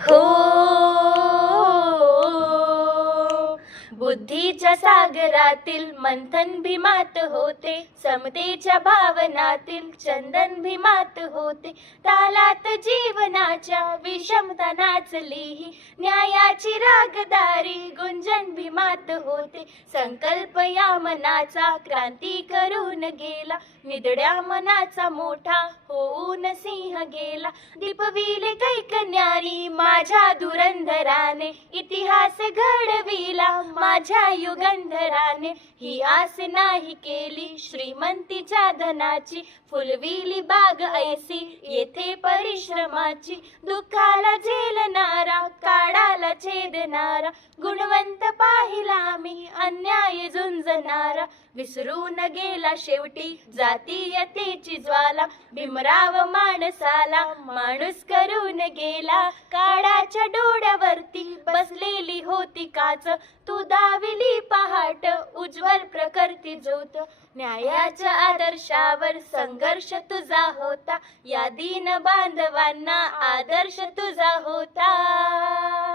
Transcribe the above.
हो, बुद्धीच्या सागरातील मंथन भीमात होते, समतेच्या भावनातील चंदन भीमात होते, तालात जीवनाच्या विषमता नाचली, न्यायाची रागदारी गुंजन भीमात होते, संकल्प या मनाचा क्रांती करून गेला, निधड्या मनाचा मोठा होऊन सिंह गेला, दीपविले कैकन्यारी माझ्या धुरंधराने, इतिहास घडविला माझ्या युगंधराने, ही आस नाही केली श्रीमंतीच्या धनाची, फुलविली बाग ऐसी येथे परिश्रमाची, दुःखाला झेलणारा काळाला छेदणारा, गुणवंत पाहिला मी अन्याय झुंजणारा, विसरून गेला शेवटी जातीयतेची ज्वाला, भीमराव माणसाला माणूस करून गेला, काळाच्या डोळ्यावरती बसलेली होती काच, तू दाविली पहाट उज्ज्वल प्रकर्ती ज्योत, न्यायाच्या आदर्शावर संघर्ष तुझा होता, या दीन बांधवांना आदर्श तुझा होता.